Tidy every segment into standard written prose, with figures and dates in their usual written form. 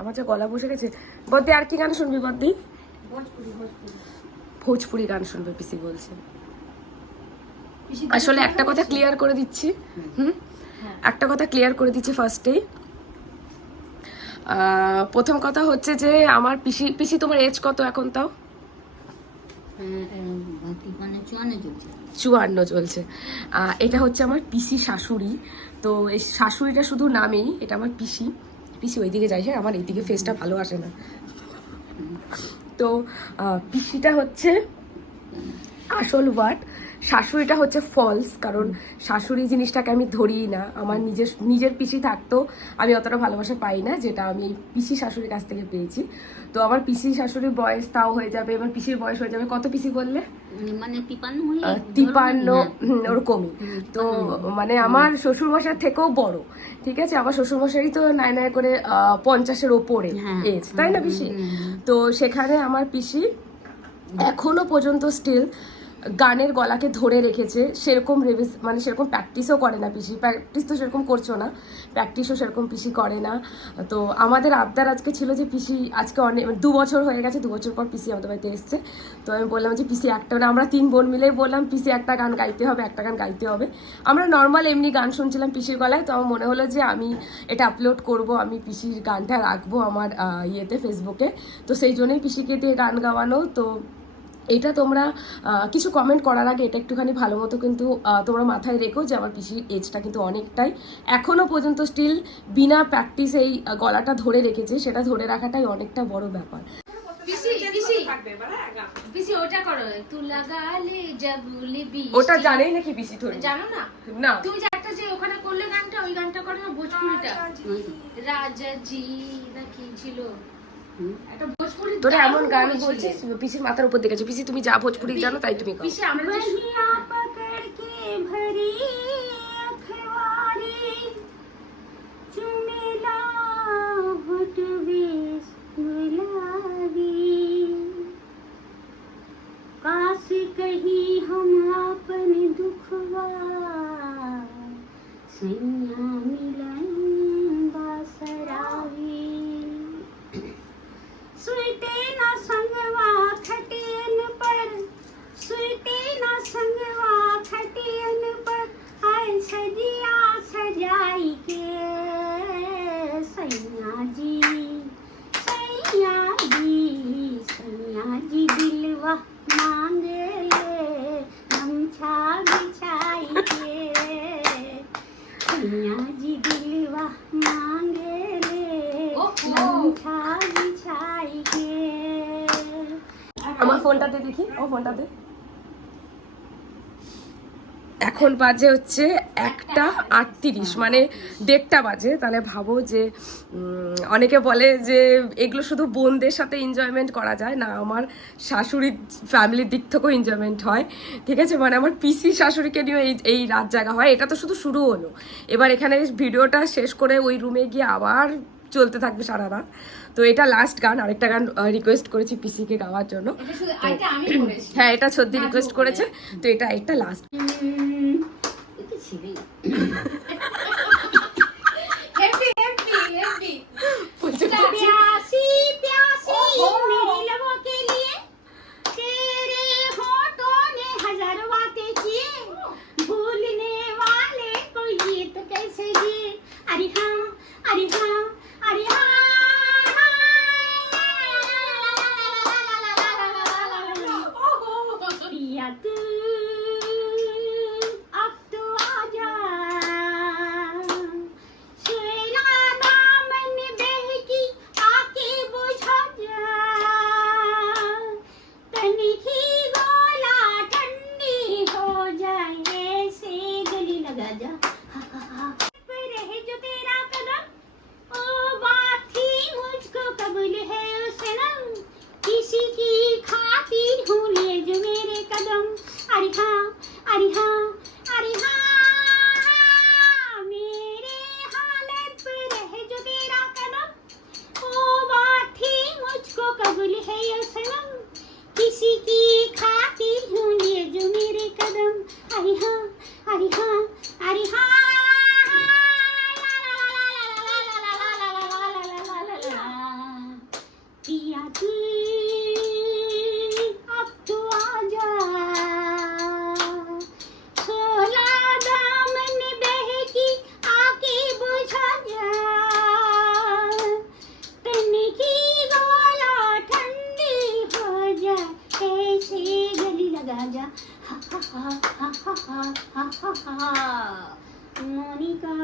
আমার যা গলা বসে গেছে। বদ্দি আর কি গান শুনবি বদ্দি? ভোজপুরি গান শুনবে পিসি বলছে। আসলে একটা কথা ক্লিয়ার করে দিচ্ছি, একটা কথা ক্লিয়ার করে দিচ্ছি ফার্স্টেই। প্রথম কথা হচ্ছে যে আমার পিসি, পিসি তোমার এজ কত এখন তাও? 54 চলছে। এটা হচ্ছে আমার পিসি শাশুড়ি। তো এই শাশুড়িটা শুধু নামেই, এটা আমার পিসি। পিসি ওইদিকে যায়, হ্যাঁ আমার এইদিকে ফেসটা ভালো আসে না। তো পিসিটা হচ্ছে আসল ওয়ার্ড, শাশুড়িটা হচ্ছে ফলস। কারণ শাশুড়ি জিনিসটাকে আমি ধরিই না। আমার নিজের পিসি থাকতো আমি অতটা ভালোবাসা পাই না, যেটা আমি এই পিসি শাশুড়ির কাছ থেকে পেয়েছি। তো আমার পিসি শাশুড়ির বয়স তাও হয়ে যাবে, আমার পিসির বয়স হয়ে যাবে কত পিসি বললে? মানে 53 ওরকমই। তো মানে আমার শ্বশুরমশাই থেকেও বড়, ঠিক আছে? আমার শ্বশুরমশাই তো নাই নাই করে 50-এর ওপরে এজ, তাই না পিসি? তো সেখানে আমার পিসি এখনো পর্যন্ত স্টিল গানের গলাকে ধরে রেখেছে। সেরকম মানে সেরকম প্র্যাকটিসও করে না পিসি, প্র্যাকটিস তো সেরকম করছো না, প্র্যাকটিসও সেরকম পিসি করে না। তো আমাদের আবদার আজকে ছিল যে পিসি আজকে অনেক 2 বছর হয়ে গেছে, 2 বছর পর পিসি আমাদের বাড়িতে এসছে। তো আমি বললাম যে পিসি একটা, মানে আমরা 3 বোন মিলেই বললাম পিসি একটা গান গাইতে হবে, একটা গান গাইতে হবে। আমরা নর্মাল এমনি গান শুনছিলাম পিসির গলায়। তো আমার মনে হলো যে আমি এটা আপলোড করব, আমি পিসির গানটা রাখবো আমার ইয়েতে, ফেসবুকে। তো সেই জন্যই পিসিকে দিয়ে গান গাওয়ানো। তো এটা তোমরা কিছু কমেন্ট করার আগে এটা একটুখানি ভালো মতো কিন্তু তোমরা মাথায় রেখো যে আমার পিসির এজটা কিন্তু অনেকটাই, এখনো পর্যন্ত স্টিল বিনা প্র্যাকটিস এই গলাটা ধরে রেখেছে, সেটা ধরে রাখাটাই অনেকটা বড় ব্যাপার। ওটা জানেই নাকি পিসি? জানো না? না, তুমি যে একটা যে ওখানে করলে গানটা, ওই গানটা করো না, ভোজপুরিটা রাজাজি নাকি ছিল একটা ভোজপুরি। তোরা এমন গান বলছিস পিসির মাথার উপর দেখেছো। পিসি তুমি যা ভোজপুরি জানো তাই তুমি গাও। পিসি আমরা পকড় কে ভরি अखबारी चुमेला होठ बेस गुलाबी काश कहीं हम अपन दुखवा सैया मिलन बासरावी सुइते ना संगवा खटियन पर, सुइते ना संगवा खटियन पर, आए सजिया सजाई के सैया जी, सैया जी, सैया जी दिलवा मांगे ले गमछा बिछाई के, सैया जी दिलवा मांगे ले गमछा बिछाई के। আমার ফোনটাতে দেখি, ও ফোনটাতে এখন বাজে হচ্ছে 1:38, মানে 1:30 বাজে। তাহলে ভাবো যে অনেকে বলে যে এগুলো শুধু বোনদের সাথে এনজয়মেন্ট করা যায় না, আমার শাশুড়ির ফ্যামিলির দিক থেকেও এনজয়মেন্ট হয়, ঠিক আছে? মানে আমার পিসি শাশুড়িকে নিয়েও এই রাত জাগা হয়। এটা তো শুধু শুরু হলো, এবার এখানে ভিডিওটা শেষ করে ওই রুমে গিয়ে আবার চলতে থাকবে সারা রাত। তো এটা লাস্ট গান, আরেকটা গান রিকোয়েস্ট করেছি পিসিকে গাওয়ার জন্য। হ্যাঁ, এটা সত্যি রিকোয়েস্ট করেছে, তো এটা একটা লাস্ট। प्यासी प्यासी मेरी लबों के लिए तेरे होठों ने हजार बातें किए, भूलने वाले को ये तो कैसे जिए। अरे हाँ, अरे हाँ, अरे हाँ, पिया तू अब तो आजा, पिया तू अब तो आजा, सोला दामन बहकी आके बुझा जा, तन की गोला ठंडी हो जा, ऐसे गली लगा जा, हा हा हा हा हा हा हा हा मोनिका,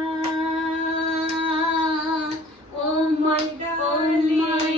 oh my darling.